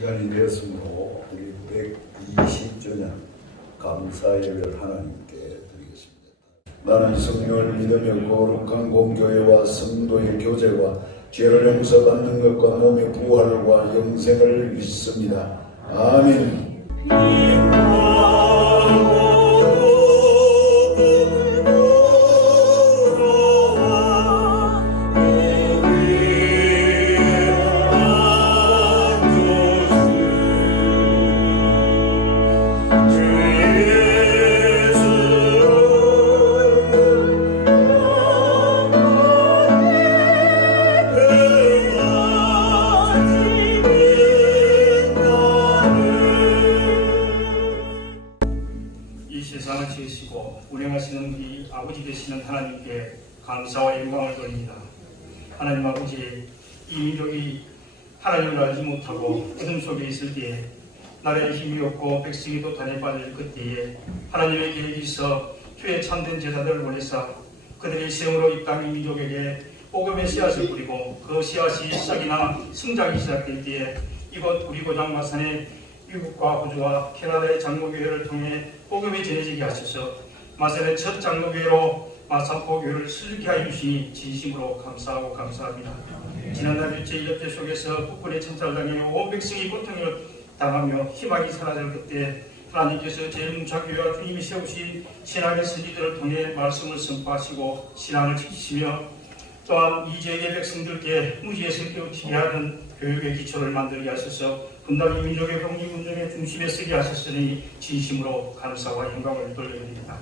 시간이 되었으므로 우리 120주년 감사 예배를 하나님께 드리겠습니다. 나는 성령을 믿으며 거룩한 공교회와 성도의 교제와 죄를 용서받는 것과 몸의 부활과 영생을 믿습니다. 아멘. 운행하시는 우리 아버지 되시는 하나님께 감사와 영광을 돌립니다. 하나님 아버지, 이 민족이 하나님을 알지 못하고 어둠 속에 있을 때에 나라의 힘이 없고 백성이 도탄에 빠질 그때에 하나님의 계획이 있어 주의 참된 제자들을 보내사 그들의 시험으로 이 땅 민족에게 복음의 씨앗을 뿌리고 그 씨앗이 싹이나 성장이 시작될 때에 이곳 우리 고장 마산의 미국과 호주와 캐나다의 장로교회를 통해 복음이 전해지게 하셔서 마산의 첫 장로교회로 마산포교회를 설립케 하여 주시니 진심으로 감사하고 감사합니다. 지난날 제1대 속에서 북군의 천살당해 온 백성이 고통을 당하며 희망이 사라질 그때 하나님께서 제1문창교회와 주님이 세우신 신앙의 선지들을 통해 말씀을 선포하시고 신앙을 지키시며 또한 이제의 백성들께 무지의 성격을 치게 하는 교육의 기초를 만들게 하셔서 분단위 민족의 독립운동의 중심에 서게 하셨으니 진심으로 감사와 영광을 돌려드립니다.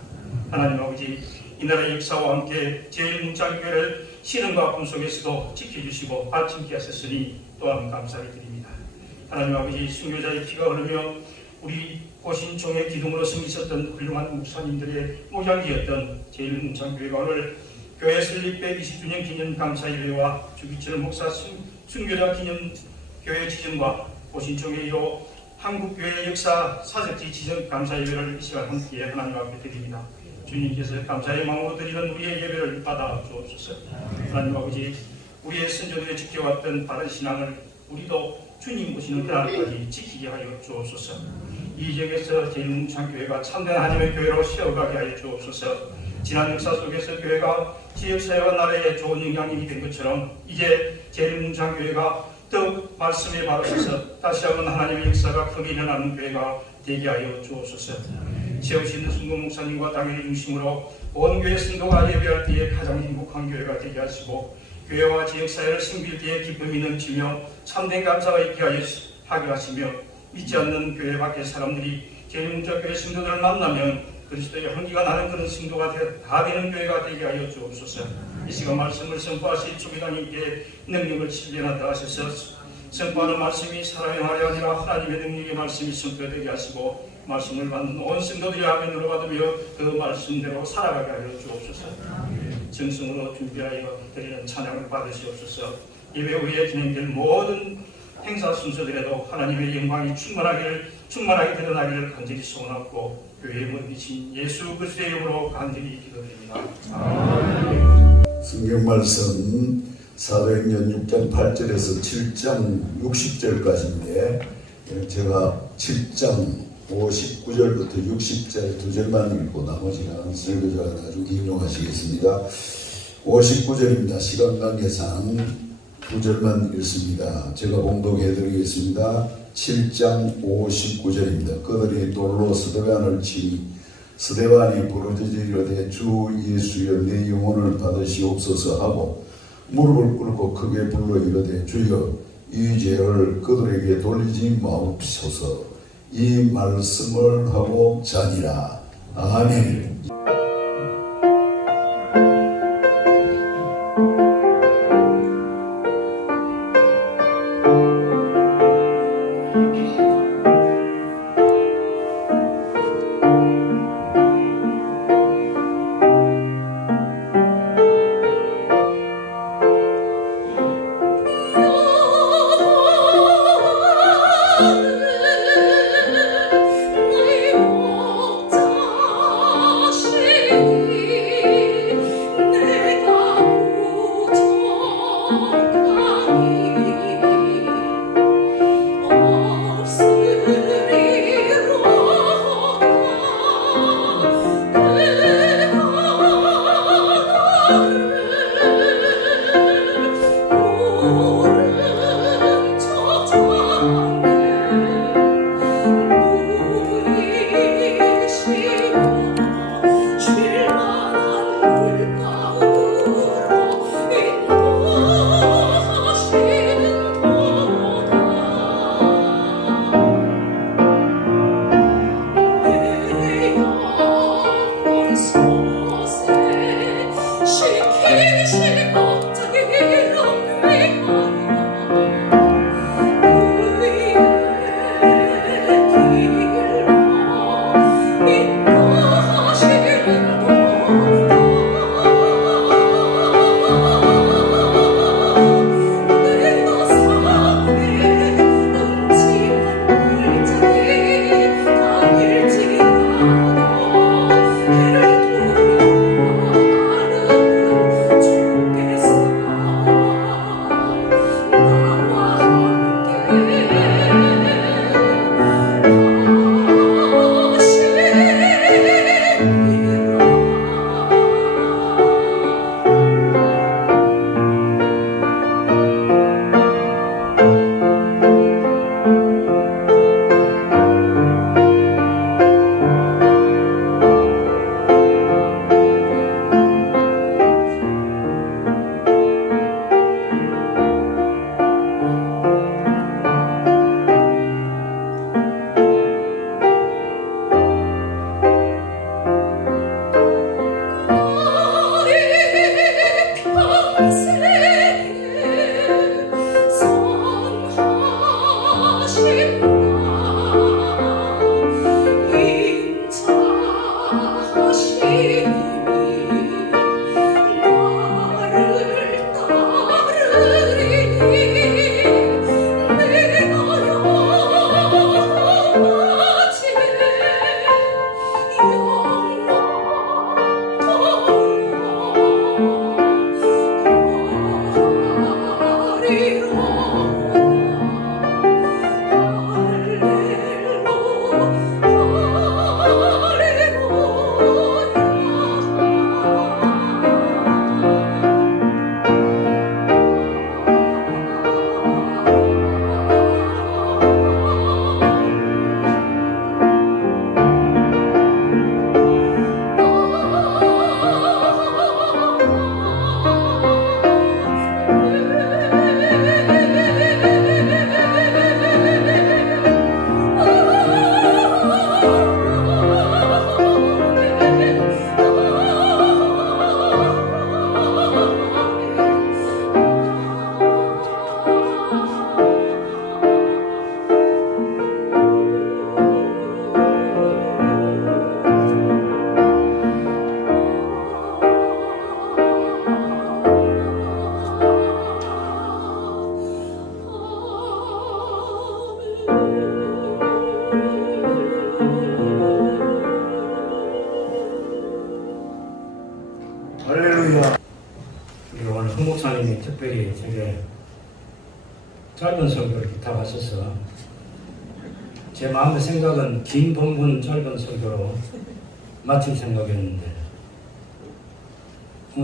하나님 아버지, 이 나라의 역사와 함께 제1문창교회를 시련과 아픔 속에서도 지켜주시고 받침케 하셨으니 또한 감사를 드립니다. 하나님 아버지, 순교자의 피가 흐르며 우리 고신총의 기둥으로 섬기셨던 훌륭한 목사님들의 모장지였던 제1문창교회가 오늘 교회 설립 120주년 기념 감사예배와 주기철 목사 순교자 기념 교회 지정과 고신총의 1호 한국교회 역사 사색지 지정 감사예배를 이 시간 함께 하나님 앞에 드립니다. 주님께서 감사의 마음으로 드리는 우리의 예배를 받아 주옵소서. 하나님 아버지, 우리의 선조들이 지켜왔던 바른 신앙을 우리도 주님 보시는 그날까지 지키게 하여 주옵소서. 이 지역에서 제1문창교회가 참된 하나님의 교회로 세워가게 하여 주옵소서. 지난 역사 속에서 교회가 지역사회와 나라에 좋은 영향력이 된 것처럼 이제 제1문창교회가 더욱 말씀에 받으셔서 다시 한번 하나님의 역사가 크게 일어나는 교회가 되게 하여 주옵소서. 세우시는 순금 목사님과 당회를 중심으로 온 교회 성도가 예배할 때에 가장 행복한 교회가 되게 하시고 교회와 지역사회를 섬길 때에 기쁨이 넘치며 참된 감사가 있게 하게 하시며 믿지 않는 교회 밖의 사람들이 제1문창교회 성도들을 만나면 그리스도의 향기가 나는 그런 성도가 다 되는 교회가 되게 하여 주옵소서. 이 시간 말씀을 선포하실 주기관님께 능력을 실현하다 하셔서 선포하는 말씀이 사람의 말이 아니라 하나님의 능력의 말씀이 선포되게 하시고 말씀을 받는 온 성도들이 아멘으로 받으며 그 말씀대로 살아가게 하여 주옵소서. 정성으로 준비하여 드리는 찬양을 받으시옵소서. 예배 후에 진행될 모든 행사 순서들에도 하나님의 영광이 충만하게 드러나기를 간절히 소원하고 교회에 모이신 예수 그리스도의 이름으로 간절히 기도드립니다. 성경 말씀 사도행전 6장 8절에서 7장 60절까지인데 제가 7장 59절부터 60절 두 절만 읽고 나머지는 설교자가 아주 인용하시겠습니다. 59절입니다. 시간 관계상 두 절만 읽습니다. 제가 봉독해드리겠습니다. 7장 59절입니다. 그들이 돌로 스데반을 치니 스데반이 부르짖어 이르되 주 예수여 내 영혼을 받으시옵소서 하고 무릎을 꿇고 크게 불러 이르되 주여 이 죄를 그들에게 돌리지 마옵소서. 이 말씀을 하고 자니라. 아멘. 내 목자 짧은 설교를 부탁하셔서 제 마음의 생각은 긴 본문 짧은 설교로 마칠 생각이었는데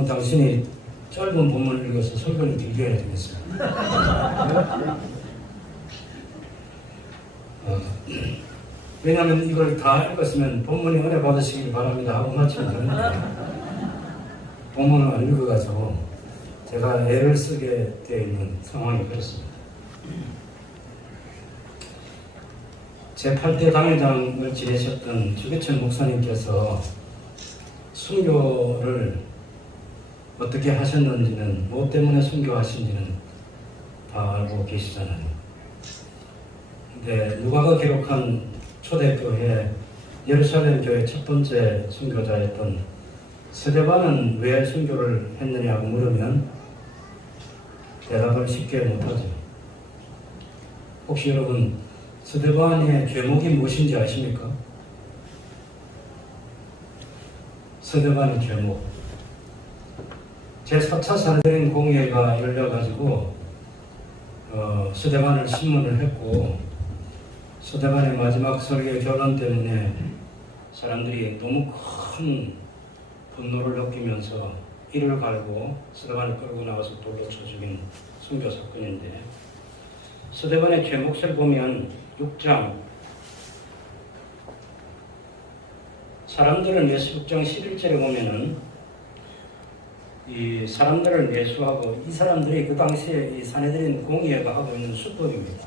당신이 짧은 본문을 읽어서 설교를 길게 해야 되겠어요. 왜냐하면 이걸 다 읽었으면 본문이 은혜 받으시길 바랍니다 하고 마치면 되는데 본문을 안 읽어가지고 제가 애를 쓰게 되어 있는 상황이 그렇습니다. 제8대 당회장을 지내셨던 주기천 목사님께서 순교를 어떻게 하셨는지는, 뭐 때문에 순교하신지는 다 알고 계시잖아요. 근데 누가가 기록한 초대교회 예루살렘 교회 첫 번째 순교자였던 스데반은 왜 순교를 했느냐고 물으면 대답을 쉽게 못하죠. 혹시 여러분 스데반의 죄목이 무엇인지 아십니까? 스데반의 죄목. 제4차 산헤드린 공회가 열려가지고 스데반을 신문을 했고 스데반의 마지막 설교 결론 때문에 사람들이 너무 큰 분노를 느끼면서 이를 갈고 스데반을 끌고 나와서 돌로 쳐 죽인 순교 사건인데 스데반의 죄목을 보면 6장 사람들을 예수 6장 11절에 보면은 이 사람들을 매수하고 이 사람들이 그 당시에 이 산헤드린 공의회가 하고 있는 수법입니다.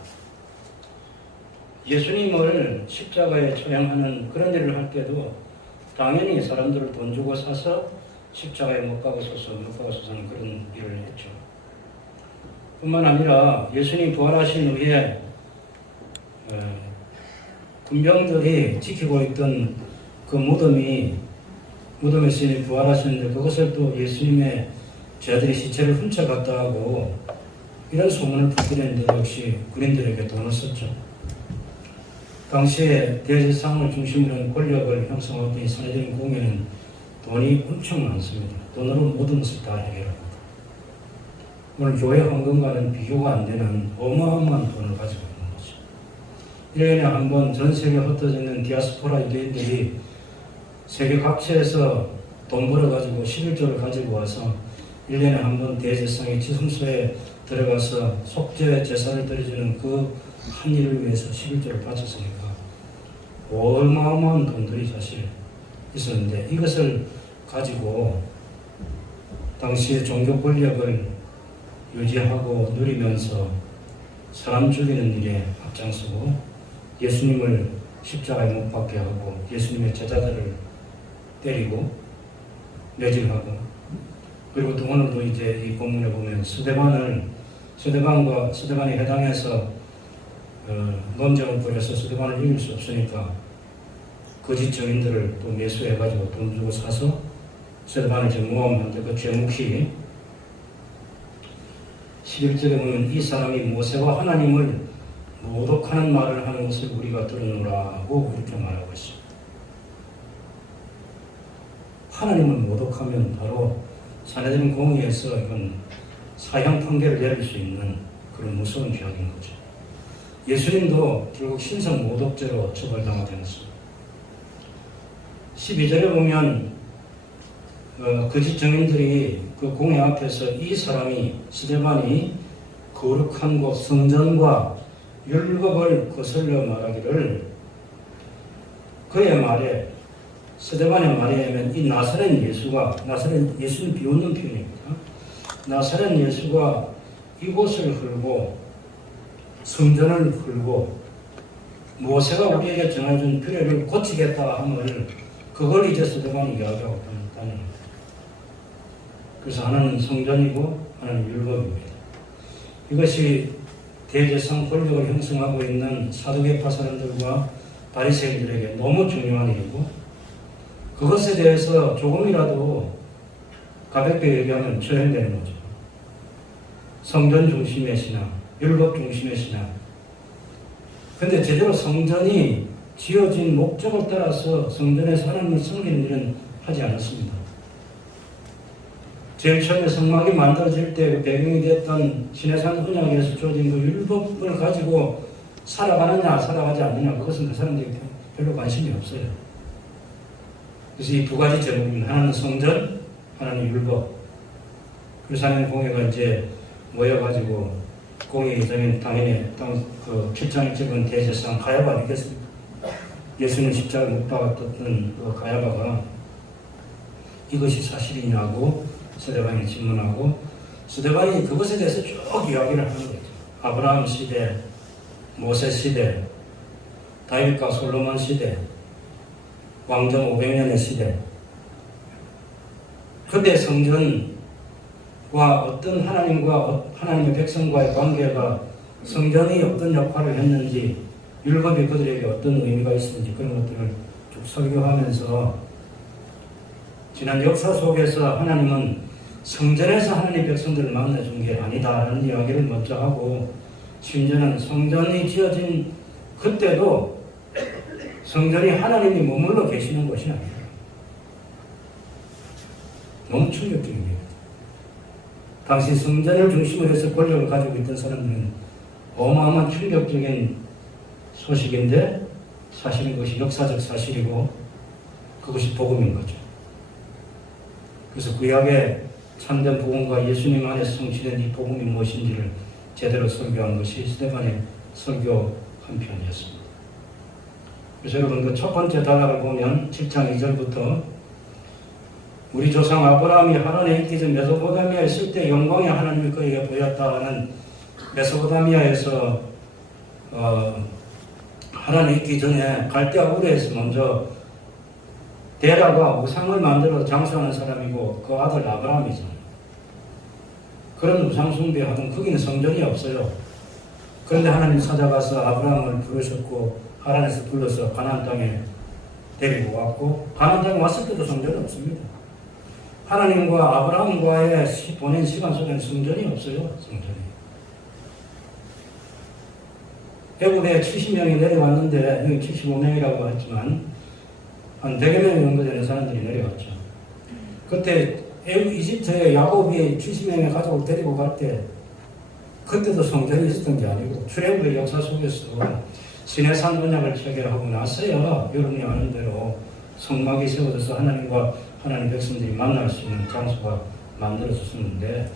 예수님을 십자가에 처형하는 그런 일을 할 때도 당연히 사람들을 돈 주고 사서 십자가에 못 박아서는 그런 일을 했죠. 뿐만 아니라 예수님 부활하신 후에 군병들이 지키고 있던 그 무덤에 예수님이 부활하셨는데 그것을 또 예수님의 제자들이 시체를 훔쳐갔다 하고 이런 소문을 퍼뜨리는데 역시 군인들에게 돈을 썼죠. 당시에 대제사장을 중심으로 한 권력을 형성하고 있는 산헤드린 공회는 돈이 엄청 많습니다. 돈으로 모든 것을 다 해결합니다. 오늘 교회 헌금과는 비교가 안 되는 어마어마한 돈을 가지고 있는 거죠. 1년에 한 번 전 세계에 흩어져 있는 디아스포라 유대인들이 세계 각지에서 돈 벌어가지고 11조를 가지고 와서 1년에 한 번 대제사장의 지성소에 들어가서 속죄 제사를 드려주는 그 한 일을 위해서 11조를 바쳤으니까 어마어마한 돈들이 사실 있었는데 이것을 가지고 당시의 종교 권력을 유지하고 누리면서 사람 죽이는 일에 앞장서고 예수님을 십자가에 못 박게 하고 예수님의 제자들을 때리고 매질하고 그리고 또 오늘도 이제 이 본문에 보면 스데반에 해당해서 논쟁을 벌여서 스데반을 이길 수 없으니까 거짓 증인들을 또 매수해가지고 돈 주고 사서 스데반을 모함하는데 그 제목이 11절에 보면 이 사람이 모세와 하나님을 모독하는 말을 하는 것을 우리가 들었노라고 이렇게 말하고 있습니다. 하나님을 모독하면 바로 산헤드린 공의에서 이건 사형 판결을 내릴 수 있는 그런 무서운 죄악인 거죠. 예수님도 결국 신성 모독죄로 처벌당하게 되었습니다. 12절에 보면 거짓 증인들이 그 공회 앞에서 이 사람이 스데반이 거룩한 곳 성전과 율법을 거슬러 말하기를 그의 말에 스데반의 말에 의하면 이 나사렛 예수는 비웃는 표현입니다. 나사렛 예수가 이곳을 흙고 성전을 흙고 모세가 우리에게 정해준 규례를 고치겠다 함을 그걸 이제 스데반이 이야기하고 있다는 겁니다. 그래서 하나는 성전이고 하나는 율법입니다. 이것이 대제사장 권력을 형성하고 있는 사두개파 사람들과 바리새인들에게 너무 중요한 일이고 그것에 대해서 조금이라도 가볍게 얘기하면 처형되는 거죠. 성전 중심의 신앙, 율법 중심의 신앙. 근데 제대로 성전이 지어진 목적을 따라서 성전에서 하나님을 섬기는 일은 하지 않았습니다. 제일 처음에 성막이 만들어질 때 그 배경이 됐던 시내산 언약에서 주어진 그 율법을 가지고 살아가느냐 살아가지 않느냐 그것은 그 사람들이 별로 관심이 없어요. 그래서 이 두 가지 제목입니다. 하나는 성전, 하나는 율법. 그래서 하나님 공회가 이제 모여가지고 공회의장은 당연히 그 7장에 찍은 대제사장 가야바 아니겠습니까? 예수님 십자가를 못 박았던 그 가야바가 이것이 사실이냐고 스데반이 질문하고 스데반이 그것에 대해서 쭉 이야기를 하는 거죠. 아브라함 시대, 모세 시대, 다윗과 솔로몬 시대, 왕정 500년의 시대. 그때 성전과 어떤 하나님과 하나님의 백성과의 관계가 성전이 어떤 역할을 했는지 율법이 그들에게 어떤 의미가 있었는지 그런 것들을 쭉 설교하면서 지난 역사 속에서 하나님은 성전에서 하나님 백성들을 만나준 게 아니다라는 이야기를 먼저 하고 심지어는 성전이 지어진 그때도 성전이 하나님이 머물러 계시는 곳이 아니다. 너무 충격적입니다. 당시 성전을 중심으로 해서 권력을 가지고 있던 사람들은 어마어마한 충격적인 소식인데 사실은 그것이 역사적 사실이고 그것이 복음인 거죠. 그래서 구약의 참된 복음과 예수님 안에 성취된 이 복음이 무엇인지를 제대로 설교한 것이 스데반의 설교 한 편이었습니다. 그래서 여러분 그 첫 번째 단락을 보면 7장 2절부터 우리 조상 아브라함이 하란에 있기 전 메소포타미아에 있을 때 영광의 하나님이 그에게 보였다는 메소포타미아에서 하란에 있기 전에 갈대아 우르에서 먼저 데라가 우상을 만들어 장수하는 사람이고 그 아들 아브라함이죠. 그런 우상 숭배하던 거기는 성전이 없어요. 그런데 하나님 찾아가서 아브라함을 부르셨고 하란에서 불러서 가나안 땅에 데리고 왔고 가나안 땅에 왔을 때도 성전이 없습니다. 하나님과 아브라함과의 보낸 시간 속에는 성전이 없어요. 성전이. 애굽에 70명이 내려왔는데 여기 75명이라고 했지만 한 100여 명 정도 되는 사람들이 내려왔죠. 그때 이집트에 야곱이 70명의 가족을 데리고 갈 때 그때도 성전이 있었던 게 아니고 출애굽의 역사 속에서 시내산 언약을 체결하고 나서야 여러분이 아는 대로 성막이 세워져서 하나님과 하나님 백성들이 만날 수 있는 장소가 만들어졌었는데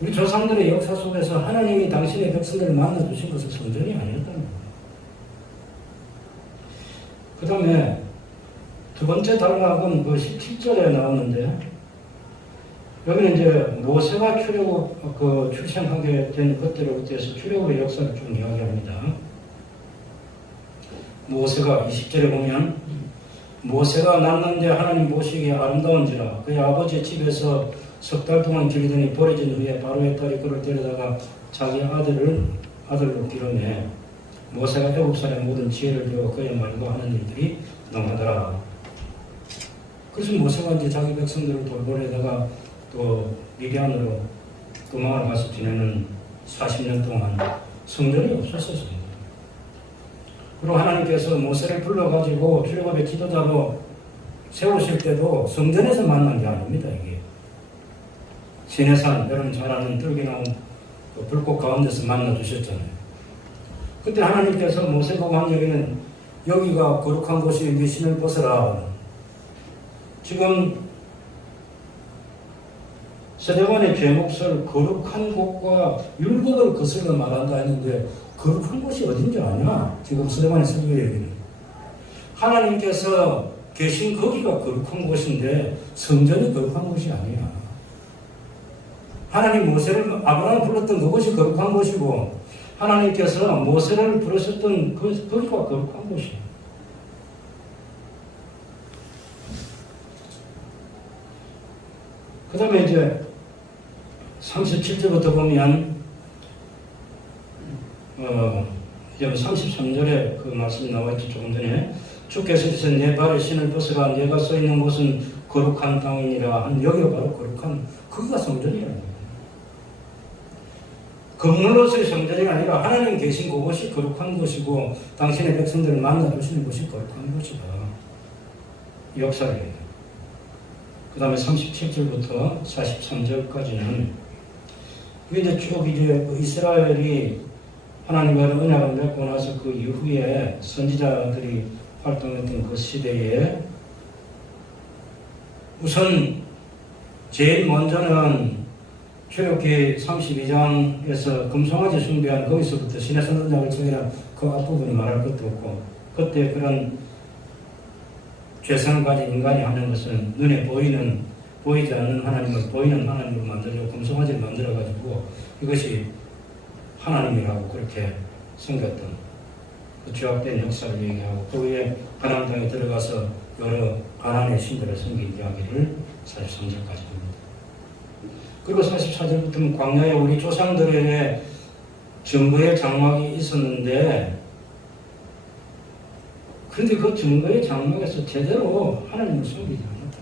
우리 조상들의 역사 속에서 하나님이 당신의 백성들을 만나주신 것은 성전이 아니었다는 거예요. 그 다음에 두 번째 단락은 그 17절에 나오는데 여기는 이제 모세가 출생하게 된 그때로부터 해서 출애굽의 역사를 좀 이야기합니다. 모세가 20절에 보면 모세가 낳는데 하나님 보시기에 아름다운지라 그의 아버지의 집에서 석 달 동안 기르더니 버려진 후에 바로의 딸이 그를 데려다가 자기 아들로 기르매 모세가 애굽 사람의 모든 지혜를 배워 그의 말과 하는 일들이 능하더라. 그래서 모세가 이제 자기 백성들을 돌보려다가 또 미디안으로 도망을 가서 지내는 40년 동안 성전이 없었었습니다. 그리고 하나님께서 모세를 불러가지고 출애굽의 지도자로 세우실 때도 성전에서 만난 게 아닙니다. 이게 시내산 여러분 잘 아는 뜰기나무 그 불꽃 가운데서 만나 주셨잖아요. 그때 하나님께서 모세보고 한 얘기는 여기가 거룩한 곳이 네 신을 벗어라. 지금 스데반의 죄목설 거룩한 곳과 율법을 거슬러 말한다 했는데 거룩한 곳이 어딘지 아냐? 지금 스데반의 설교 얘기는 하나님께서 계신 거기가 거룩한 곳인데 성전이 거룩한 곳이 아니야. 하나님 모세를 아브라함 불렀던 그곳이 거룩한 곳이고 하나님께서 모세를 부르셨던 거기가 거룩한 곳이야. 그 다음에 이제 37절부터 보면 33절에 그 말씀이 나와있죠. 조금 전에 주께서 이르시되 내 발에 신을 벗어라 내가 서 있는 곳은 거룩한 땅이니라 한 여기가 바로 거룩한 거기가 성전이라는 거예요. 건물로서의 성전이 아니라 하나님 계신 그곳이 거룩한 곳이고 당신의 백성들을 만나주시는 곳이 거룩한 곳이다. 역사를 그 다음에 37절부터 43절까지는 이제 쭉 이제 이스라엘이 하나님과의 언약을 맺고 나서 그 이후에 선지자들이 활동했던 그 시대에 우선 제일 먼저는 출애굽기 32장에서 금송아지 숭배한 거기서부터 신의 선언장을 청이라 그 앞부분이 말할 것도 없고 그때 그런 죄성을 가진 인간이 하는 것은 눈에 보이지 않는 하나님을 보이는 하나님으로 만들고 금송아지를 만들어가지고 이것이 하나님이라고 그렇게 생겼던 그 죄악된 역사를 얘기하고 그 위에 가나안 땅에 들어가서 여러 가나안의 신들을 섬긴 이야기를 43절까지 합니다. 그리고 44절부터는 광야에 우리 조상들에게 증거의 장막이 있었는데 그런데 그 증거의 장막에서 제대로 하나님을 섬기지 않았다.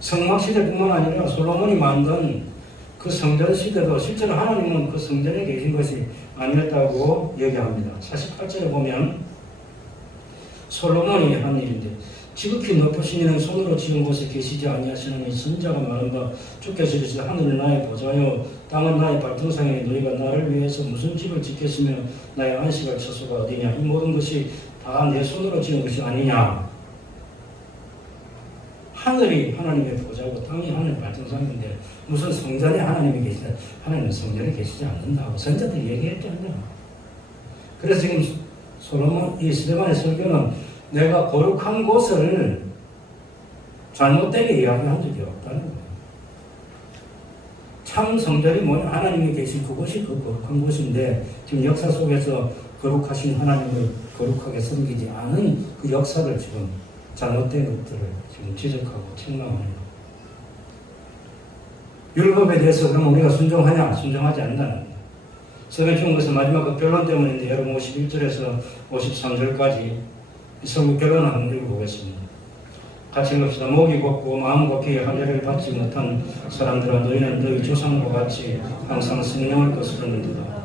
성막 시대뿐만 아니라 솔로몬이 만든 그 성전 시대도 실제로 하나님은 그 성전에 계신 것이 아니었다고 얘기합니다. 48절에 보면 솔로몬이 한 일인데 지극히 높으신 이는 손으로 지은 곳에 계시지 아니하시는 선자가 말한 바 주께서 이르시되 하늘은 나의 보좌요 땅은 나의 발등상에 너희가 나를 위해서 무슨 집을 짓겠으며 나의 안식할 처소가 어디냐 이 모든 것이 다 내 손으로 지은 것이 아니냐. 하늘이 하나님의 보좌고 땅이 하나님의 발등상인데 무슨 성전에 하나님이 계시다. 하나님은 성전에 계시지 않는다고 선자들이 얘기했지 않냐. 그래서 지금 솔로몬 이 스데반의 설교는 내가 거룩한 곳을 잘못되게 이야기한 적이 없다는 거예요. 참 성전이 뭐냐? 하나님이 계신 그곳이 그 거룩한 곳인데 지금 역사 속에서 거룩하신 하나님을 거룩하게 섬기지 않은 그 역사를 지금 잘못된 것들을 지금 지적하고 책망하는 거예요. 율법에 대해서 그러면 우리가 순종하냐? 순종하지 않는다는 거예요. 서면 준 것은 마지막 그 변론 때문인데 여러분 51절에서 53절까지 이 성경 결론을 한번 읽어보겠습니다. 같이 읽읍시다. 목이 곱고 마음 곱게 할례를 받지 못한 사람들아 너희는 너희 조상과 같이 항상 성령을 거스르는도다.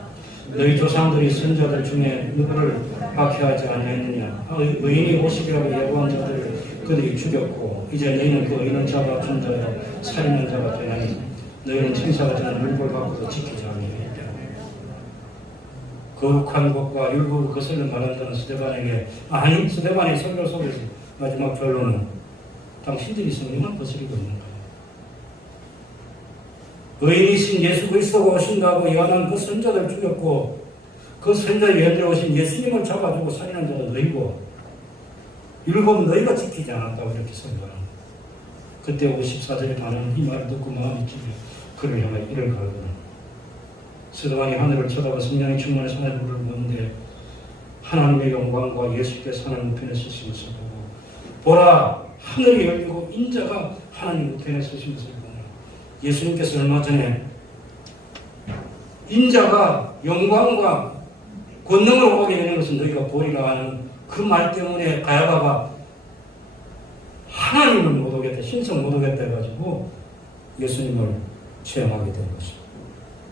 너희 조상들이 선자들 중에 누구를 박해하지 아니했느냐. 의인이 50이라고 예고한 자들을 그들이 죽였고 이제 너희는 그 의인을 잡아 준 자여 살인한 자가 되나니 너희는 칭사가 되는 율법을 받고도 지키지 아니하였다. 거룩한 것과 율법을 거슬러 말한다는 스데반에게 아니 스데반의 설교 속에서 마지막 결론은 당신들이 성령을 거스리고 있는 거예요. 의인이신 예수 그리스도가 오신다고 예언한 그 선자들 죽였고 그 선자의 예언대로 오신 예수님을 잡아주고 살인한 자가 너희고 율법은 너희가 지키지 않았다고 이렇게 설교하는 거예요. 그때 54절에 나는 이 말을 듣고 마음이 찢겨 그를 향해 이를 갈거든. 스데반이 하늘을 쳐다봐 성령이 충만해서 하늘을 보는데 하나님의 영광과 예수께서 하나님 우편에 서신 것을 보고 보라 하늘이 열리고 인자가 하나님 우편에 서신 것을 보라. 예수님께서 얼마 전에 인자가 영광과 권능으로 오게 되는 것은 너희가 보리라 하는 그 말 때문에 가야바가 하나님을 못 오겠다 신성 못 오겠다 해가지고 예수님을 체험하게 된 것입니다.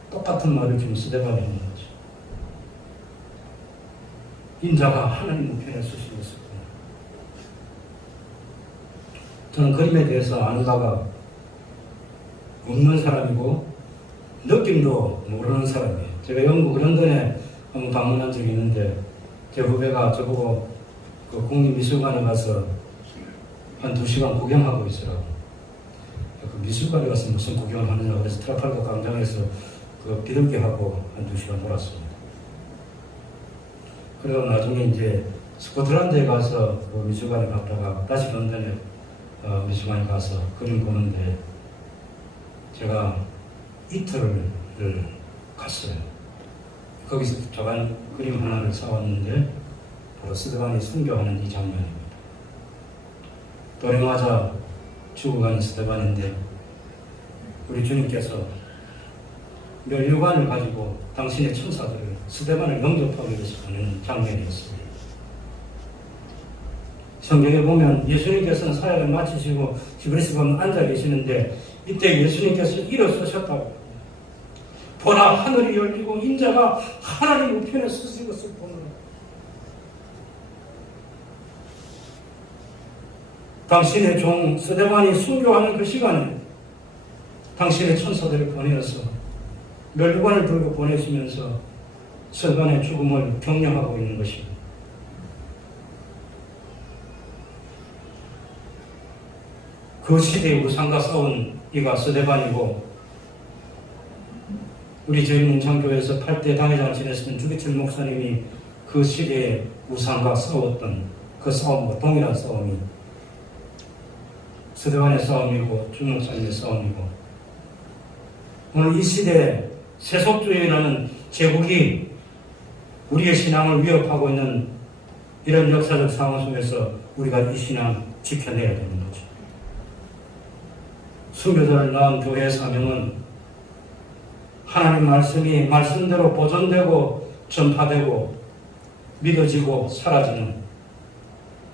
똑같은 말을 지금 스데반이 하는 거죠. 인자가 하나님 우편에 서신 것을 보라. 저는 그림에 대해서 아는 바가 없는 사람이고 느낌도 모르는 사람이에요. 제가 영국 런던에 한번 방문한 적이 있는데 제 후배가 저보고 그 국립미술관에 가서 한 2시간 구경하고 있으라고. 그 미술관에 가서 무슨 구경을 하느냐 그래서 트라팔가 광장에서 그 비둘기하고 한 2시간 놀았습니다. 그리고 나중에 이제 스코틀랜드에 가서 그 미술관에 갔다가 다시 런던에 미술관에 가서 그림 보는데 제가 이틀을 갔어요. 거기서 조간 그림 하나를 사왔는데 바로 스데반이 순교하는 이 장면입니다. 돌에 맞아 죽어가는 스데반인데 우리 주님께서 멸류관을 가지고 당신의 천사들을 스데반을 영접하기 위해서 하는 장면이었습니다. 성경에 보면 예수님께서는 사역을 마치시고 히브리서 보면 앉아 계시는데 이때 예수님께서 일어서셨다고. 보라 하늘이 열리고 인자가 하나님 우편에 서신 것을 보느라. 당신의 종 스데반이 순교하는 그 시간에 당신의 천사들을 보내어서 멸관을 들고 보내시면서 스데반의 죽음을 격려하고 있는 것입니다. 그 시대의 우상과 싸운 이가 스데반이고, 우리 저희 문창교회에서 8대 당회장을 지냈던 주기철 목사님이 그 시대의 우상과 싸웠던 그 싸움과 동일한 싸움이 스데반의 싸움이고 주 목사님의 싸움이고, 오늘 이 시대에 세속주의라는 제국이 우리의 신앙을 위협하고 있는 이런 역사적 상황 속에서 우리가 이 신앙 지켜내야 되는 거죠. 순교자를 낳은 교회의 사명은 하나님 말씀이 말씀대로 보존되고 전파되고 믿어지고 사라지는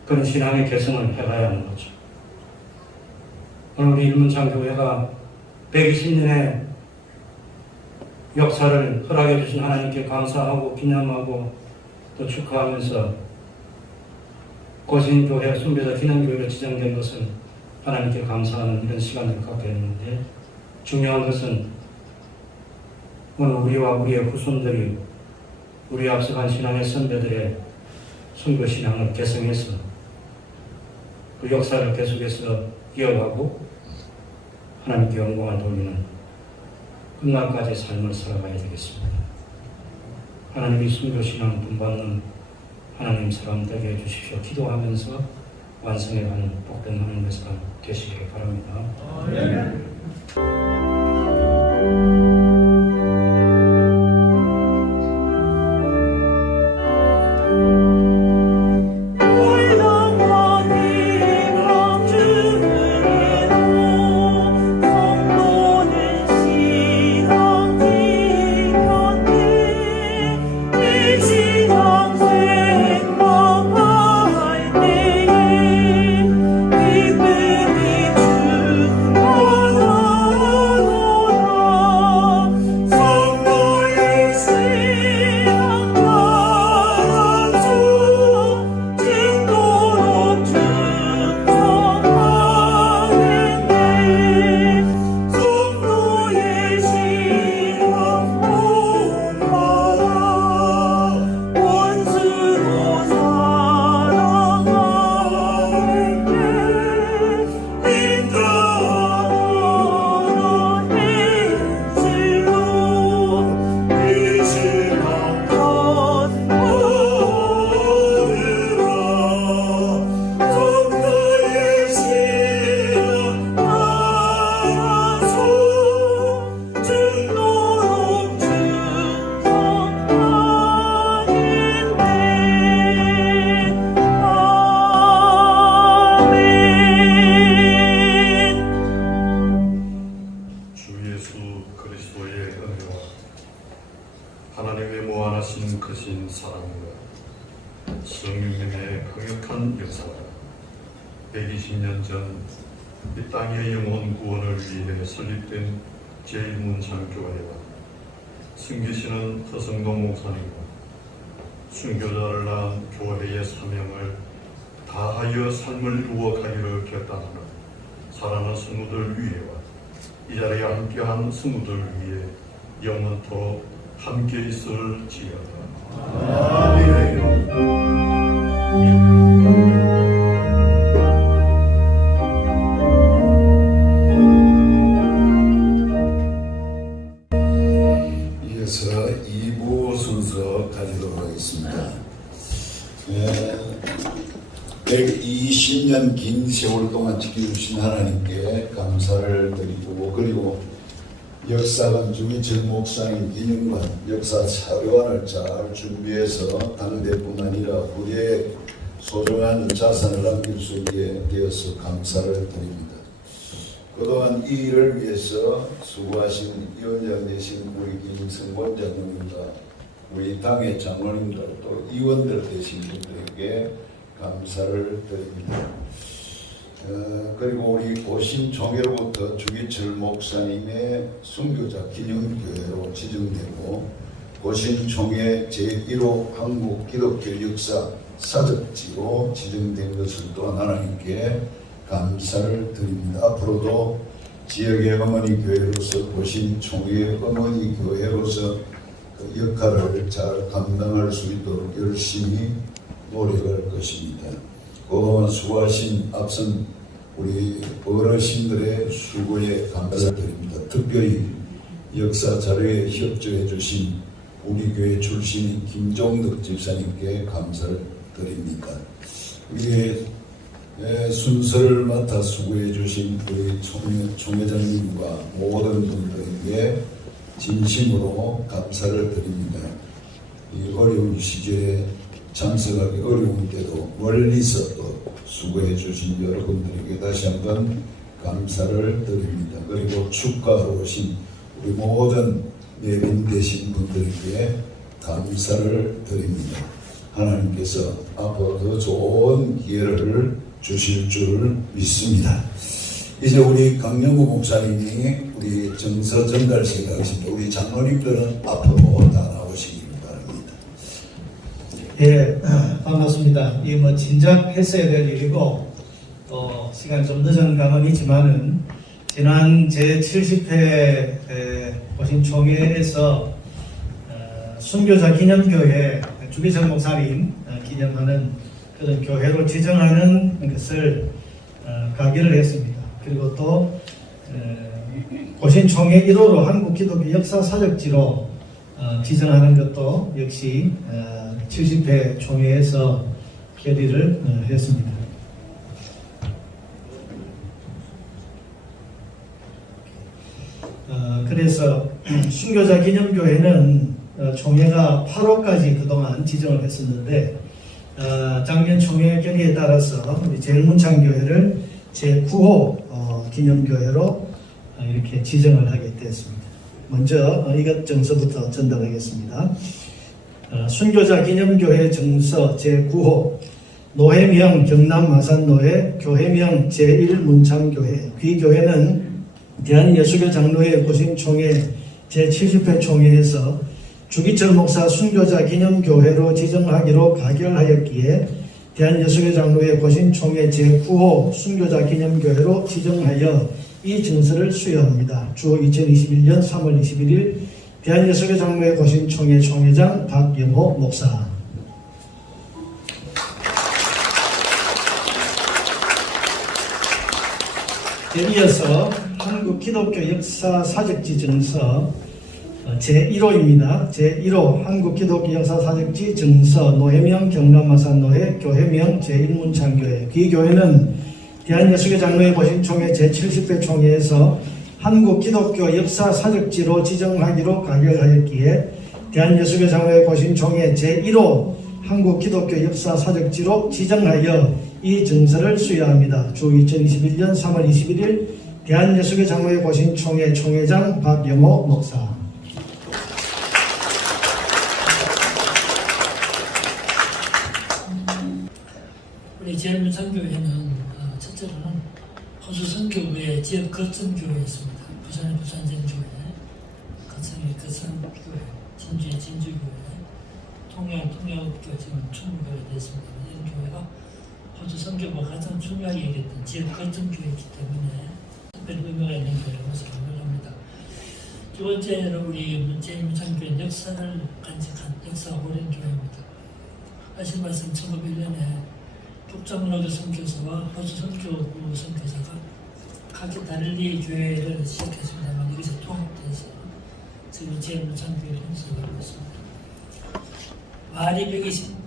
그런 신앙의 개성을 해가야 하는 거죠. 오늘 우리 일문창교회가 120년의 역사를 허락해 주신 하나님께 감사하고 기념하고 또 축하하면서 고신교회 순교자 기념교회로 지정된 것은 하나님께 감사하는 이런 시간을 갖게 했는데, 중요한 것은 오늘 우리와 우리의 후손들이 우리 앞서간 신앙의 선배들의 순교 신앙을 개성해서 그 역사를 계속해서 이어가고 하나님께 영광을 돌리는 끝날까지 삶을 살아가야 되겠습니다. 하나님이 순교 신앙 본받는 하나님 사람 되게 해주십시오. 기도하면서 완성해가는 복된 하나님의 사람 되시기를 바랍니다. 아멘. 하나님의 무한하신 크신 사랑과 성령님의 강력한 역사가 120년 전 이 땅의 영혼 구원을 위해 설립된 제1문창교회와 숨기시는 허성동 목사님과 순교자를 낳은 교회의 사명을 다하여 삶을 이루어가기를 결단하는 사랑하는 성도들 위에와 이 자리에 함께한 성도들 위에 영원토록 함께 있을지어다. 이어서 2부 순서 가지도록 하겠습니다. 120년 긴 세월 동안 지켜주신 하나님께 감사를 드리고, 그리고 역사관 주기철 목사님 기념관 역사 자료관을 잘 준비해서 당대뿐 아니라 우리의 소중한 자산을 남길 수 있게 되어서 감사를 드립니다. 그동안 이 일을 위해서 수고하신 위원장 되신 우리 김성권 장로님과 우리 당의 장로님들 또 의원들 되신 분들에게 감사를 드립니다. 그리고 우리 고신총회로부터 주기철 목사님의 순교자 기념교회로 지정되고 고신총회 제1호 한국 기독교 역사 사적지로 지정된 것을 또한 하나님께 감사를 드립니다. 앞으로도 지역의 어머니 교회로서 보신 총회의 어머니 교회로서 그 역할을 잘 감당할 수 있도록 열심히 노력할 것입니다. 그동안 수고하신 앞선 우리 어르신들의 수고에 감사를 드립니다. 특별히 역사 자료에 협조해 주신 우리 교회 출신인 김종덕 집사님께 감사를 드립니다. 우리의 순서를 맡아 수고해 주신 우리 총회장님과 모든 분들에게 진심으로 감사를 드립니다. 이 어려운 시절에 참석하기 어려운 때도 멀리서 또 수고해 주신 여러분들에게 다시 한번 감사를 드립니다. 그리고 축가하러 오신 우리 모든 예빈 되신 분들에게 감사를 드립니다. 하나님께서 앞으로 더 좋은 기회를 주실 줄 믿습니다. 이제 우리 강영구 목사님이 우리 정서 전달식을 하겠습니다. 우리 장로님들은 앞으로 다 나오시기 바랍니다. 예, 반갑습니다. 이 뭐 진작 했어야 될 일이고 또 시간 좀 늦은 감은 있지만은 지난 제70회 보신 총회에서 순교자 기념교회 주기정 목사님 기념하는 그런 교회로 지정하는 것을 가기를 했습니다. 그리고 또 보신총회 1호로 한국기독교 역사사적지로 지정하는 것도 역시 70회 총회에서 결의를 했습니다. 그래서 순교자 기념교회는 총회가 8호까지 그동안 지정을 했었는데 작년 총회 결의에 따라서 우리 제일문창교회를 제9호 기념교회로 이렇게 지정을 하게 됐습니다. 먼저 이것 정서부터 전달하겠습니다. 순교자 기념교회 정서 제9호 노회명 경남 마산노회 교회명 제1문창교회 귀교회는 대한예수교 장로회 보신총회 제70회 총회에서 주기철 목사 순교자 기념교회로 지정하기로 가결하였기에 대한예수교 장로회 보신총회 제9호 순교자 기념교회로 지정하여 이 증서를 수여합니다. 주 2021년 3월 21일 대한예수교 장로회 보신총회 총회장 박영호 목사. 이어서 한국기독교 역사사적지 정서 제1호입니다. 제1호 한국기독교 역사사적지 정서 노회명 경남마산노회 교회명 제1문창교회 귀교회는 대한예수교 장로회 보신총회 제70회 총회에서 한국기독교 역사사적지로 지정하기로 가결하였기에 대한예수교 장로회 보신총회 제1호 한국기독교 역사사적지로 지정하여 이 증서를 수여합니다. 주 2021년 3월 21일 대한예수교 장로회 보신총회 총회장 박영호 목사. 우리 제일문창교회는 첫째로는 호주 선교회 지역 거점교회였습니다. 부산의 부산전교회, 거창의 거창교회, 진주의 진주교회, 통영교회 지금 충무교회 됐습니다. 이런 교회가 호주 선교가 가장 중요하게 여겼던 지역 거점교회이기 때문에 특별히 의미가 있는 교회라고 생각을 합니다. 두 번째로 우리 제일문창교회는 역사를 간직한 역사가 오랜 교회입니다. 하신 말씀 1901년에 북장로교 선교사와 호주 선교부 선교사가 각기 달리 교회를 시작했습니다만 여기서 통합돼서 지금 제일문창교회를 형성하고 있습니다. 말이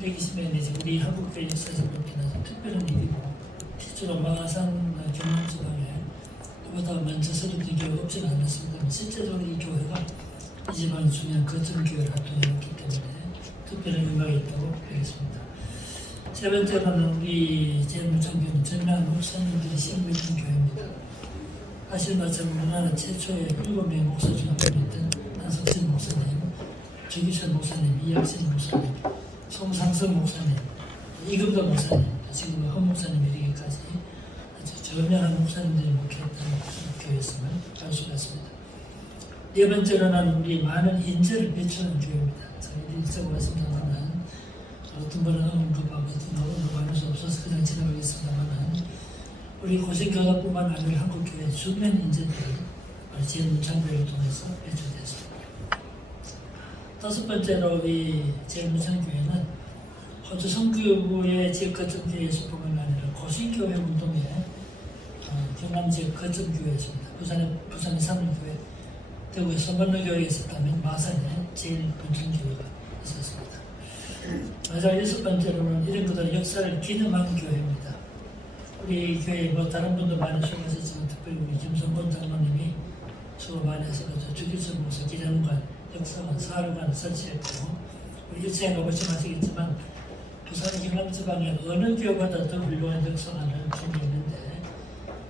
120년이지 우리 한국교회 역사적으로는 특별한 일이고 실제로 마산 경남지방에 그보다 먼저 서류비교가 없지는 않았습니다만 실제적으로 이 교회가 이 지방의 중요한 거점교회를 활동해왔기 때문에 특별한 의미가 있다고 보겠습니다. 세 번째로는 우리 제일문창교회는 전남 목사님들이 신고 있는 교회입니다. 아시는 것처럼 우리나라 최초의 7명의 목사 중에 있던 한석진 목사님, 주기철 목사님, 이학신 목사님, 송상석 목사님, 이금도 목사님, 지금 허 목사님 이르기까지 아주 저명한 목사님들이 목회했던 교회였음을 알 수가 있습니다. 네 번째로는 우리 많은 인재를 배출하는 교회입니다. 저희들이 일찍 말씀드렸지만 어떤 분은 언급하고 어떤 분은 언급할 수 없어서 그냥 지나가겠습니다만 우리 고생교사뿐만 아니라 한국교회 수많은 인재들을 제일문창교회를 통해서 배출됐습니다. 다섯 번째로 우리 제일문창교회는 호주 선교부의 지역거점교회에서뿐만 아니라 고신교회 운동에 경남 지역거점교회였습니다. 부산의 사문교회, 대구의 선건로교회에 있었다면 마산에 제일문창교회가 있었습니다. 마지막 여섯 번째로는 이런 것들 역사를 기념한 교회입니다. 우리 교회 다른 분도 많이 수고하셨지만 특별히 우리 김성곤 장로님이 수고 많이 하셔서 주기철 목사 기념관, 역사관, 사료관을 설치했고 우리 일생에 말씀하시겠지만 부산의 경남지방에 어느 교회보다 더 훌륭한 역사관을 준비했는데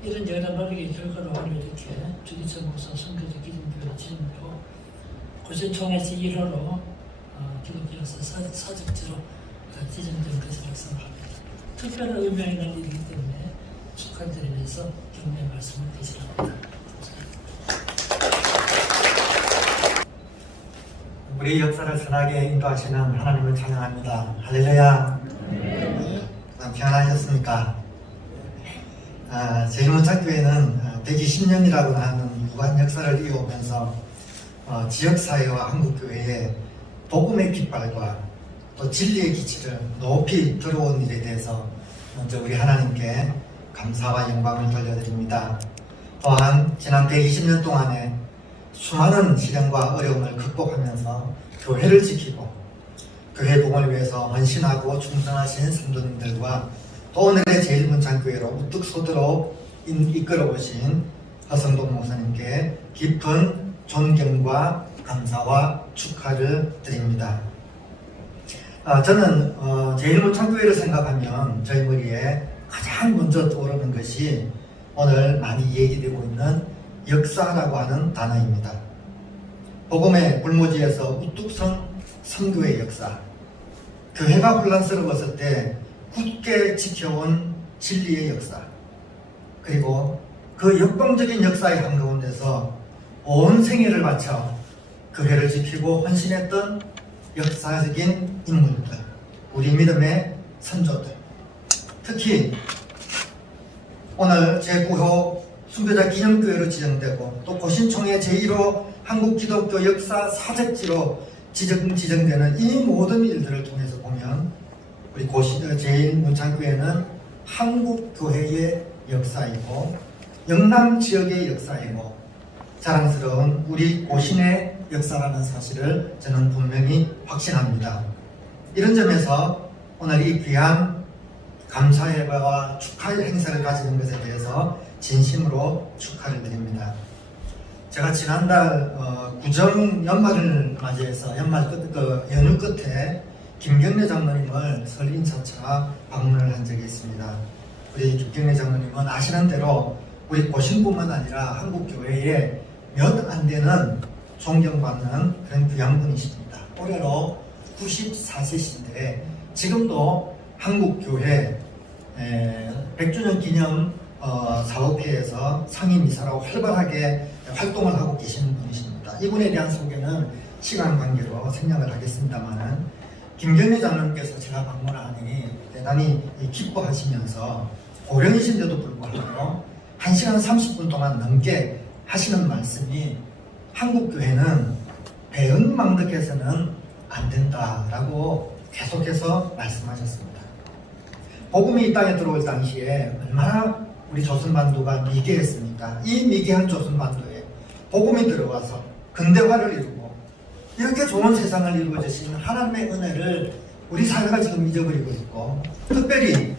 이런 여러 노력의 결과로 오늘 이렇게 주기철 목사 선교적 기념교회 지금도 고신총회 제1호로 기독교 역사 사적지로 지정된 것이라고 생각합니다. 특별한 의미가 있는 일이기 때문에 축하드리면서 격려의 말씀을 드리겠습니다. 우리 역사를 선하게 인도하시는 하나님을 찬양합니다. 할렐루야. 평안하셨습니까? 제일문창교회는 120년이라고 하는 무한 역사를 이어오면서 지역사회와 한국교회의 복음의 깃발과 또 진리의 기치를 높이 들어온 일에 대해서 먼저 우리 하나님께 감사와 영광을 돌려드립니다. 또한 지난 120년 동안에 수많은 시련과 어려움을 극복하면서 교회를 지키고 교회 복원을 위해서 헌신하고 충성하신 성도님들과 또 오늘의 제일문창교회로 우뚝 서도록 이끌어오신 허성동 목사님께 깊은 존경과 감사와 축하를 드립니다. 저는 제일문창교회를 생각하면 저희 머리에 가장 먼저 떠오르는 것이 오늘 많이 얘기되고 있는 역사라고 하는 단어입니다. 복음의 불모지에서 우뚝 선 선교의 역사, 교회가 혼란스러웠을 때 굳게 지켜온 진리의 역사, 그리고 그 역동적인 역사의 한가운데서 온 생애를 바쳐 교회를 지키고 헌신했던 역사적인 인물들, 우리 믿음의 선조들, 특히 오늘 제9호 순교자 기념교회로 지정되고 또 고신총회 제1호 한국기독교 역사 사적지로 지정되는 이 모든 일들을 통해서 보면 우리 제일문창교회는 한국교회의 역사이고 영남 지역의 역사이고 자랑스러운 우리 고신의 역사라는 사실을 저는 분명히 확신합니다. 이런 점에서 오늘 이 귀한 감사회와 축하 행사를 가지는 것에 대해서 진심으로 축하를 드립니다. 제가 지난달 구정 연말을 맞이해서 연말 연휴 끝에 김경래 장로님을 설 인사차 방문을 한 적이 있습니다. 우리 김경래 장로님은 아시는 대로 우리 고신뿐만 아니라 한국교회에 몇 안 되는 존경받는 그런 귀한 분이십니다. 올해로 94세신데 지금도 한국교회 100주년 기념 사업회에서 상임이사로 활발하게 활동을 하고 계시는 분이십니다. 이분에 대한 소개는 시간 관계로 생략을 하겠습니다만 김경래 장로님께서 제가 방문을 하니 대단히 기뻐하시면서 고령이신데도 불구하고 1시간 30분 동안 넘게 하시는 말씀이 한국교회는 배은망덕해서는 안 된다라고 계속해서 말씀하셨습니다. 복음이 이 땅에 들어올 당시에 얼마나 우리 조선반도가 미개했습니까? 이 미개한 조선반도에 복음이 들어와서 근대화를 이루고 이렇게 좋은 세상을 이루어 주신 하나님의 은혜를 우리 사회가 지금 잊어버리고 있고 특별히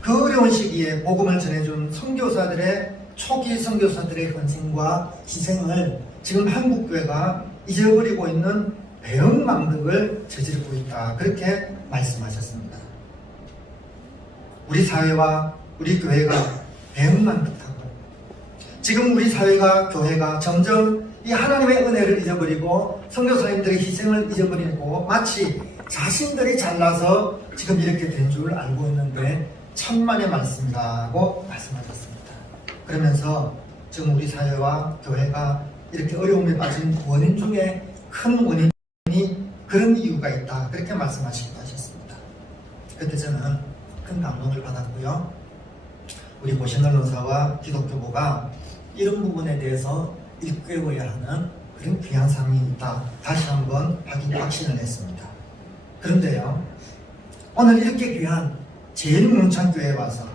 그 어려운 시기에 복음을 전해준 선교사들의 초기 선교사들의 헌신과 희생을 지금 한국교회가 잊어버리고 있는 배은망덕을 저지르고 있다. 그렇게 말씀하셨습니다. 우리 사회와 우리 교회가 배은망덕하고 지금 우리 사회가 교회가 점점 이 하나님의 은혜를 잊어버리고 선교사님들의 희생을 잊어버리고 마치 자신들이 잘나서 지금 이렇게 된 줄 알고 있는데 천만의 말씀이라고 말씀하셨습니다. 그러면서 지금 우리 사회와 교회가 이렇게 어려움에 빠진 원인 중에 큰 원인이 그런 이유가 있다. 그렇게 말씀하시기도 하셨습니다. 그때 저는 큰 감동을 받았고요. 우리 고신 언론사와 기독교부가 이런 부분에 대해서 일깨워야 하는 그런 귀한 상이 있다. 다시 한번 확신을 했습니다. 그런데요, 오늘 이렇게 귀한 제일문창교회에 와서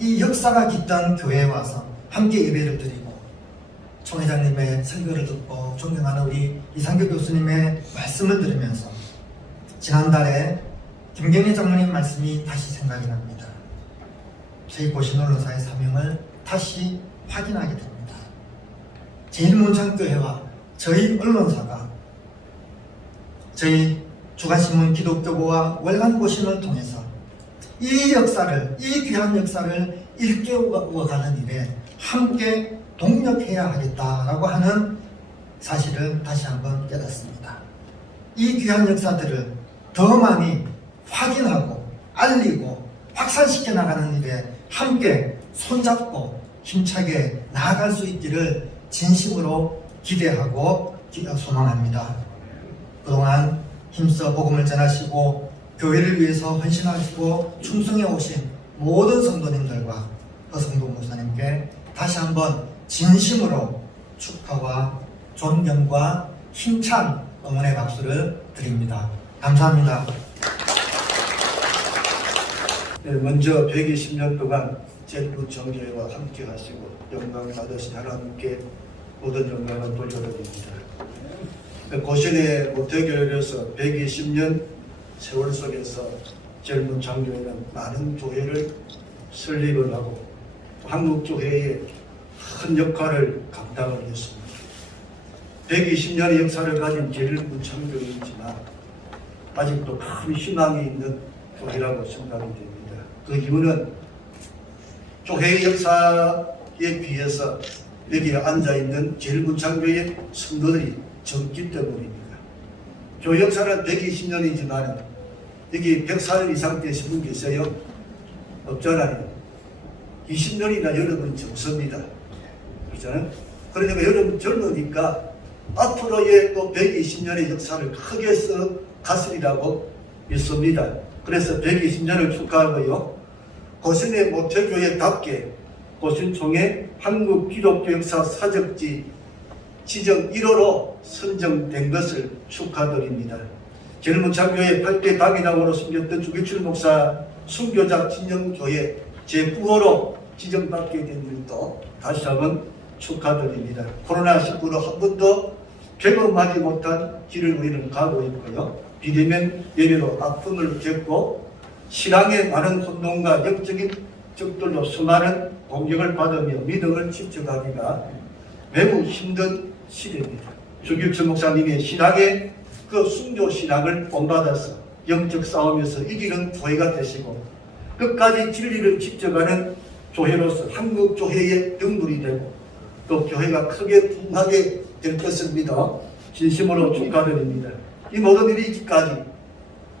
이 역사가 깃든 교회에 와서 함께 예배를 드리고 총회장님의 설교를 듣고 존경하는 우리 이상교 교수님의 말씀을 들으면서 지난달에 김경래 장로님 말씀이 다시 생각이 납니다. 저희 고신 언론사의 사명을 다시 확인하게 됩니다. 제일문창교회와 저희 언론사가 저희 주간신문 기독교부와 월간 고신을 통해서 이 역사를, 이 귀한 역사를 일깨워가는 일에 함께 동력해야 하겠다라고 하는 사실을 다시 한번 깨닫습니다. 이 귀한 역사들을 더 많이 확인하고 알리고 확산시켜 나가는 일에 함께 손잡고 힘차게 나아갈 수 있기를 진심으로 기대하고 소망합니다. 그동안 힘써 복음을 전하시고 교회를 위해서 헌신하시고 충성해 오신 모든 성도님들과 허성도 목사님께 다시 한번 진심으로 축하와 존경과 힘찬 응원의 박수를 드립니다. 감사합니다. 네, 먼저 120년 동안 제일문창교회와 함께 하시고 영광 받으신 하나님께 모든 영광을 돌려드립니다. 고신의 모태교회로서 120년 세월 속에서 제일문창교회는 많은 교회를 설립을 하고 한국교회의 큰 역할을 감당을 했습니다. 120년의 역사를 가진 제일문창교회이지만 아직도 큰 희망이 있는 교회라고 생각이 됩니다. 그 이유는 교회의 역사에 비해서 여기에 앉아있는 제일문창교회의 성도들이 적기 때문입니다. 교회 역사는 120년이지만 여기 100살 이상 되신 분 계세요? 없잖아요. 20년이나 여러분 젊습니다. 그렇잖아요? 그러니까 여러분 젊으니까 앞으로의 또 120년의 역사를 크게 써 가시리라고 믿습니다. 그래서 120년을 축하하고요. 고신의 모태교회답게 고신총회 한국 기독교 역사 사적지 지정 1호로 선정된 것을 축하드립니다. 제일문창교회 8대 당회장으로 섬겼던 주기출 목사 순교자 진영교회 제9호로 지정받게 된 일도 다시 한번 축하드립니다. 코로나19로 한 번도 경험하지 못한 길을 우리는 가고 있고요. 비대면 예배로 아픔을 겪고 신앙의 많은 혼동과 영적인 적들로 수많은 공격을 받으며 믿음을 지켜가기가 매우 힘든 시대입니다. 주기철 목사님의 신앙의 그 순교 신앙을 본받아서 영적 싸움에서 이기는 교회가 되시고 끝까지 진리를 지켜가는 교회로서 한국 교회의 등불이 되고 또 교회가 크게 부흥하게 될 것을 믿어 진심으로 축하드립니다. 이 모든 일이 있기까지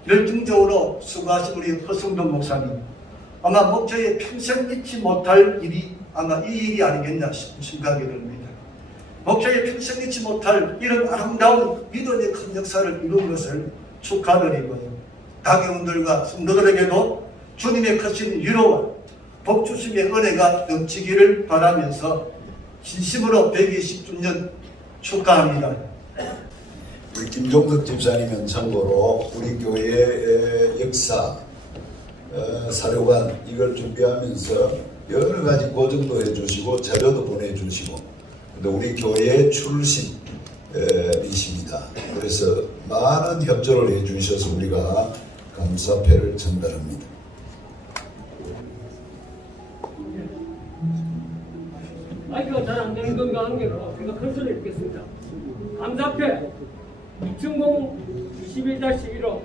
열정적으로 수고하신 우리 허성동 목사님, 아마 목표에 평생 잊지 못할 일이 아마 이 일이 아니겠나 싶은 생각이 듭니다. 목표에 평생 잊지 못할 이런 아름다운 믿음의 큰 역사를 이룬 것을 축하드리고요. 당회원들과 성도들에게도 주님의 크신 위로와 복주심의 은혜가 넘치기를 바라면서 진심으로 120주년 축하합니다. 우리 김종덕 집사님은 참고로 우리 교회의 역사 사료관 이걸 준비하면서 여러 가지 고정도 해주시고 자료도 보내주시고 근데 우리 교회의 출신이십니다. 그래서 많은 협조를 해주셔서 우리가 감사패를 전달합니다. 마이크가 잘 안 되는 건가 한 개로 제가 큰 소리 읽겠습니다. 감사패 2020-21-15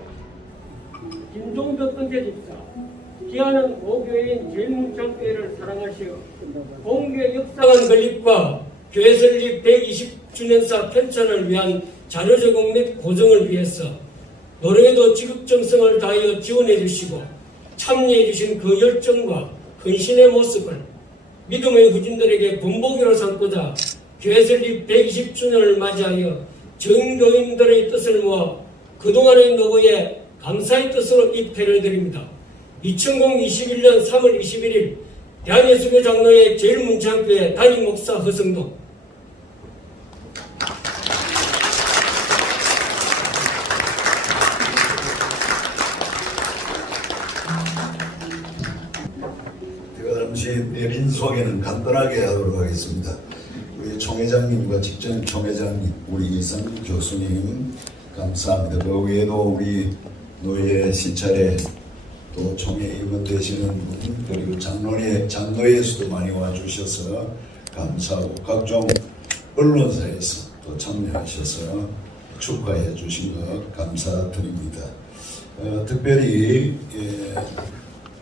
김종덕 은퇴집사 기아는 모교회인 제일문창교회를 사랑하시어 공교회 역사관 건립과 교회 설립 120주년사 편찬을 위한 자료 제공 및 보정을 위해서 노력에도 지극정성을 다하여 지원해 주시고 참여해 주신 그 열정과 헌신의 모습을 믿음의 후진들에게 본보기로 삼고자 교회 설립 120주년을 맞이하여 전 교인들의 뜻을 모아 그동안의 노고에 감사의 뜻으로 입회를 드립니다. 2021년 3월 21일 대한예수교 장로회 제일문창교회 담임 목사 허성도. 제가 잠시 내린 소개는 간단하게 하도록 하겠습니다. 우리 총회장님과 직전 총회장님, 우리 이성 교수님 감사합니다. 그 외에도 우리 노예 신찰에 또 총회 임원 되시는 분, 그리고 장로회에서도 많이 와주셔서 감사하고 각종 언론사에서 또 참여하셔서 축하해 주신 것 감사드립니다. 특별히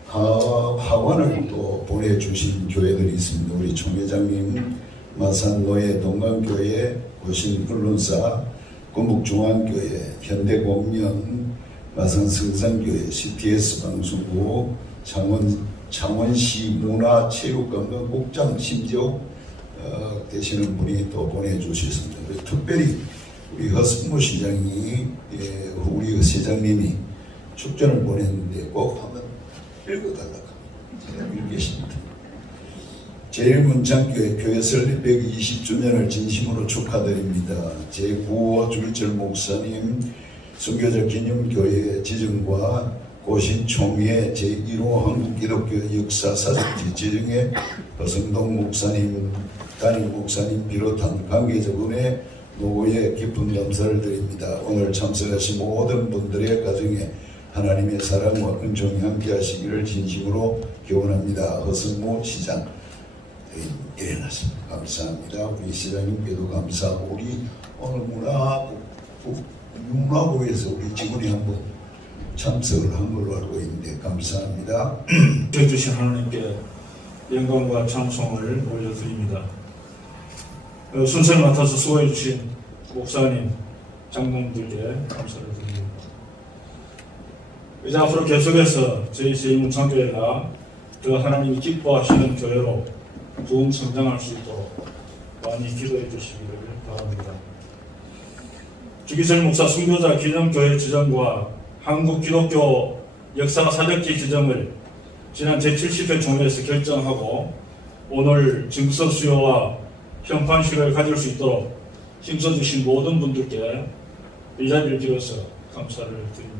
하관을 또 보내주신 교회들이 있습니다. 우리 총회장님 마산노예 동강교회, 고신 언론사, 건북중앙교회, 현대공연, 마산성산교회, CTS 방송국, 창원시 문화체육관광국장 심지어 되시는 분이 또 보내주셨습니다. 특별히 우리 허승모 시장이 우리 시장님이 축전을 보냈는데 꼭 한번 읽어달라고 읽겠습니다. 제일문창교회 교회 설립 120주년을 진심으로 축하드립니다. 제9호 주기철 목사님 순교자 기념교회 지정과 고신총회 제1호 한국기독교 역사사적지 지정에 허성동 목사님, 담임 목사님 비롯한 관계자분의 노고에 깊은 감사를 드립니다. 오늘 참석하신 모든 분들의 가정에 하나님의 사랑과 은총이 함께 하시기를 진심으로 기원합니다. 허승모 시장 일어났습니다. 감사합니다. 우리 시장님께도 감사하고 우리 오늘 문화부에서 우리 직원이 한번 참석을 한 걸로 알고 있는데 감사합니다. 주신 하나님께 영광과 찬송을 올려드립니다. 순서를 맡아서 수고해 주신 목사님, 장로님들께 감사를 드립니다. 이제 앞으로 계속해서 저희 제일문창교회가 더 하나님이 기뻐하시는 교회로 부흥 성장할 수 있도록 많이 기도해 주시기를 바랍니다. 주기철 목사 순교자 기념교회 지정과 한국기독교 역사사적지 지정을 지난 제70회 총회에서 결정하고 오늘 증서 수요와 현판 수요를 가질 수 있도록 힘써주신 모든 분들께 이 자리를 빌어서 감사를 드립니다.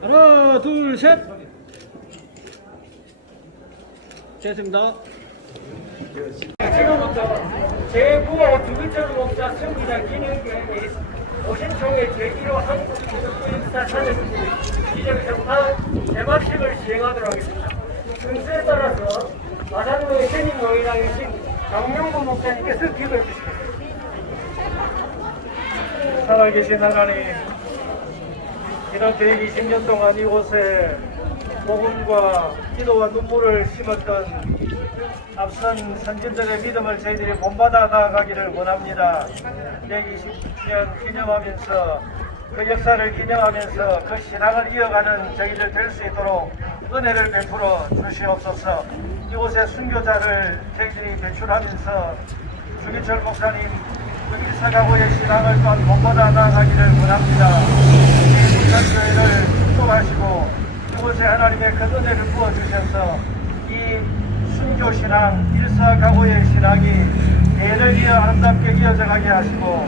하나, 둘, 셋. 됐습니다. 지금부터 제9호 주기철 목사 승리자 기념기념 및 오신총회 제1호 한국기독교 역사 사전지 기념 협판 개막식을 시행하도록 하겠습니다. 순서에 따라서 마산동의 현임노인왕이신 정명구 목사님께서 기도해 주시겠습니다. 살아계신 하나님, 지난 120년 동안 이곳에 복음과 기도와 눈물을 심었던 앞선 선진들의 믿음을 저희들이 본받아 나아가기를 원합니다. 120주년 기념하면서 그 역사를 기념하면서 그 신앙을 이어가는 저희들 될 수 있도록 은혜를 베풀어 주시옵소서. 이곳에 순교자를 저희들이 배출하면서 주기철 목사님 그 일사가고의 신앙을 또한 본받아 나아가기를 원합니다. 대문산교회를 축복하시고 이곳에 하나님의 그 은혜를 부어주셔서 이 순교신앙, 일사가고의 신앙이 대를 이어 아름답게 이어져가게 하시고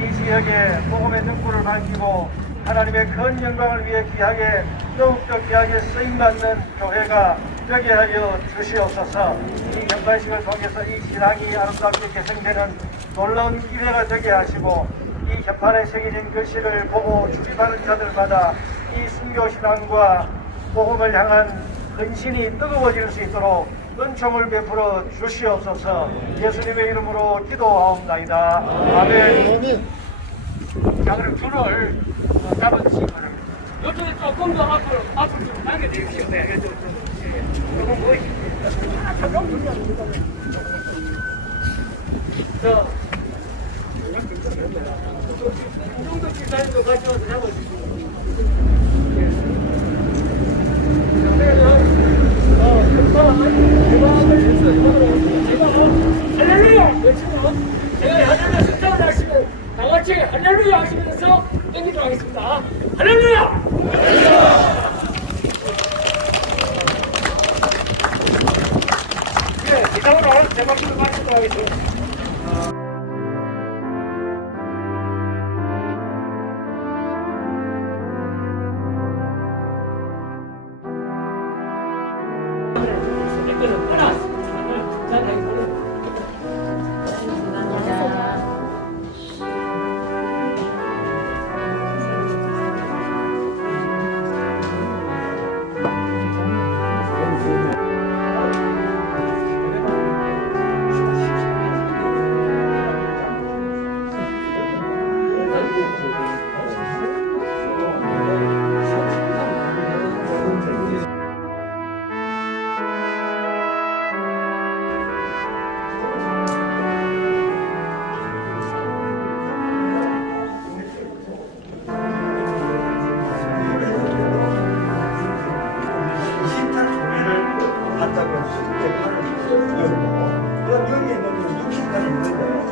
이 지역에 복음의 등불을 밝히고 하나님의 큰 영광을 위해 귀하게 더욱더 귀하게 쓰임받는 교회가 되게 하여 주시옵소서. 이 경관식을 통해서 이 신앙이 아름답게 개성되는 놀라운 기회가 되게 하시고 이 현판에 새겨진 글씨를 보고 출입하는 자들마다 이 순교신앙과 복음을 향한 근신이 뜨거워질 수 있도록 은총을 베풀어 주시옵소서. 예수님의 이름으로 기도하옵나이다. 아멘. 자, 그럼 줄을 잡아주시기 바랍니다. 이쪽에 조금 더 앞으로 좀 당겨주십시오. 네, 이쪽 조금 보이십니다. 잠깐 불리합니다. 자, 이정도 기사님도 같이 와서 잡아주시고. 할렐루야! 외치고 제가 할렐루야 승장을 하시면 다 같이 할렐루야 하시면서 땡기도록 하겠습니다. 할렐루야! 네, 이상으로 제 말씀을 마치도록 하겠습니다. 한다고 했을 때 8을 그럼 여기에 보면 60단이 있는데